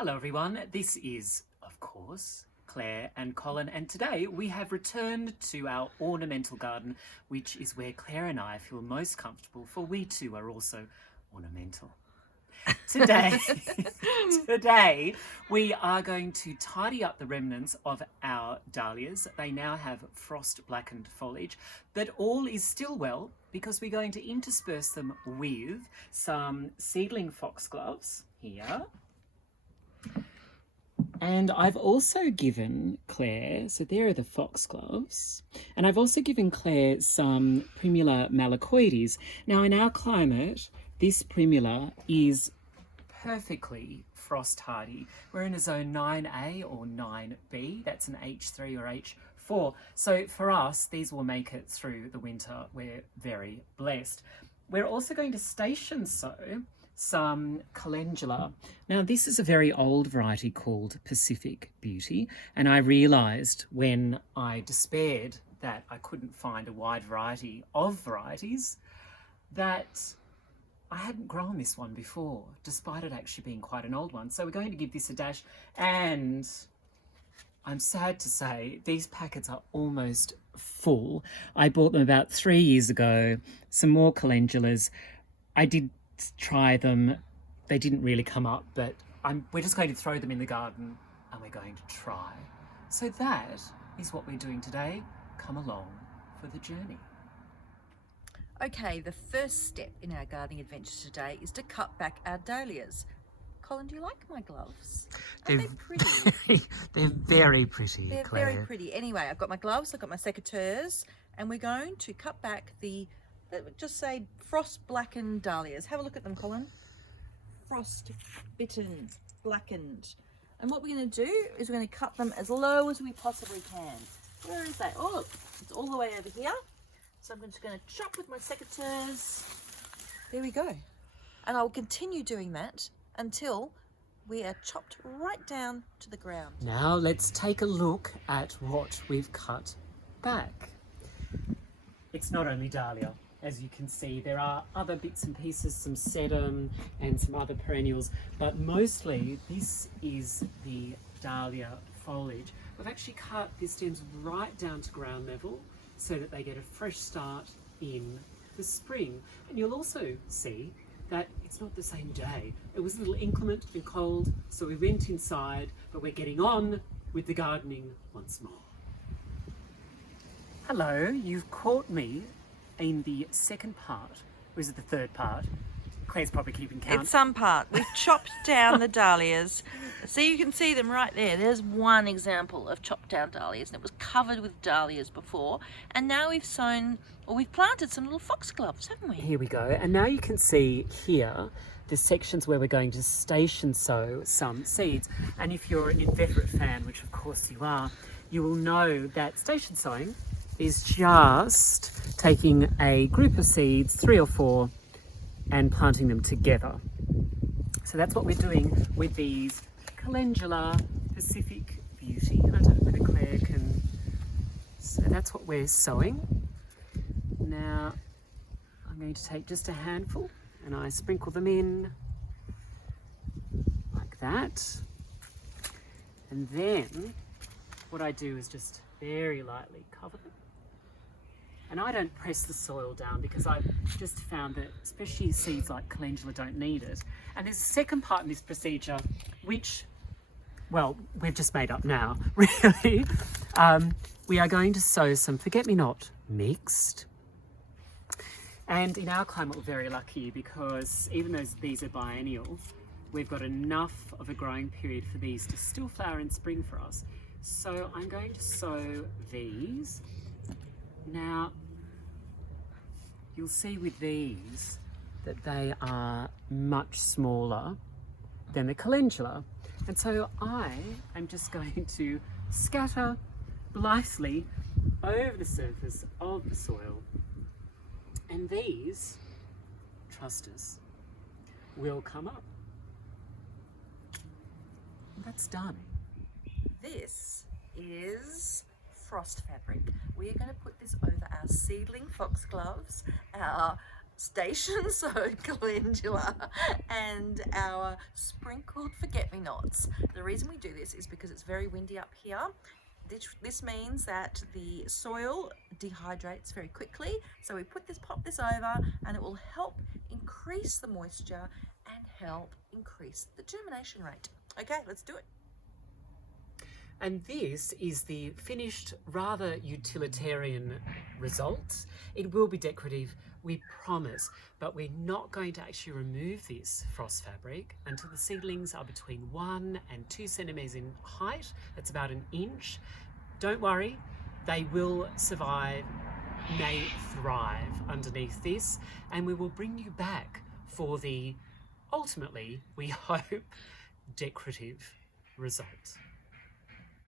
Hello everyone, this is, of course, Claire and Colin, and today we have returned to our ornamental garden, which is where Claire and I feel most comfortable, for we too are also ornamental. Today, today we are going to tidy up the remnants of our dahlias. They now have frost blackened foliage, but all is still well because we're going to intersperse them with some seedling foxgloves here. And I've also given Claire, so there are the foxgloves, and I've also given Claire some Primula malacoides. Now in our climate, this Primula is perfectly frost hardy. We're in a zone 9A or 9B, that's an H3 or H4. So for us, these will make it through the winter. We're very blessed. We're also going to station sow some calendula. Now this is a very old variety called Pacific Beauty, and I realised when I despaired that I couldn't find a wide variety of varieties that I hadn't grown this one before, despite it actually being quite an old one. So we're going to give this a dash, and I'm sad to say these packets are almost full. I bought them about 3 years ago, some more calendulas. I did try them, they didn't really come up, but we're just going to throw them in the garden and we're going to try. So that is what we're doing today. Come along for the journey. Okay, the first step in our gardening adventure today is to cut back our dahlias. Colin, do you like my gloves? Aren't they pretty? They're very pretty, They're Claire. very pretty. Anyway, I've got my gloves, I've got my secateurs, and we're going to cut back the, let's just say, frost blackened dahlias. Have a look at them, Colin. Frost bitten, blackened. And what we're going to do is we're going to cut them as low as we possibly can. Where is that? Oh, look, it's all the way over here. So I'm just going to chop with my secateurs. There we go. And I'll continue doing that until we are chopped right down to the ground. Now let's take a look at what we've cut back. It's not only dahlia. As you can see, there are other bits and pieces, some sedum and some other perennials, but mostly this is the dahlia foliage. We've actually cut the stems right down to ground level so that they get a fresh start in the spring. And you'll also see that it's not the same day. It was a little inclement and cold, so we went inside, but we're getting on with the gardening once more. Hello, you've caught me in the second part, or is it the third part? Claire's probably keeping count. It's some part. We've chopped down the dahlias. So you can see them right there. There's one example of chopped down dahlias, and it was covered with dahlias before. And now we've sown, or we've planted some little foxgloves, haven't we? Here we go. And now you can see here the sections where we're going to station sow some seeds. And if you're an inveterate fan, which of course you are, you will know that station sowing is just taking a group of seeds, 3 or 4, and planting them together. So that's what we're doing with these calendula Pacific Beauty. I don't know whether Claire can... So that's what we're sowing. Now I'm going to take just a handful and I sprinkle them in like that. And then what I do is just very lightly cover them. And I don't press the soil down because I've just found that especially seeds like calendula don't need it. And there's a second part in this procedure which, well, we've just made up now, really. We are going to sow some forget-me-not mixed. And in our climate we're very lucky because even though these are biennial, we've got enough of a growing period for these to still flower in spring for us. So I'm going to sow these. Now, you'll see with these that they are much smaller than the calendula. And so I am just going to scatter blithely over the surface of the soil. And these, trust us, will come up. And that's done. This is frost fabric. We are going to put this over our seedling foxgloves, our station sowed calendula and our sprinkled forget-me-nots. The reason we do this is because it's very windy up here. This means that the soil dehydrates very quickly, so we pop this over, and it will help increase the moisture and help increase the germination rate. Okay, let's do it. And this is the finished, rather utilitarian result. It will be decorative, we promise, but we're not going to actually remove this frost fabric until the seedlings are between 1 and 2 centimetres in height. That's about an inch. Don't worry, they will survive, may thrive underneath this, and we will bring you back for the, ultimately, we hope, decorative result.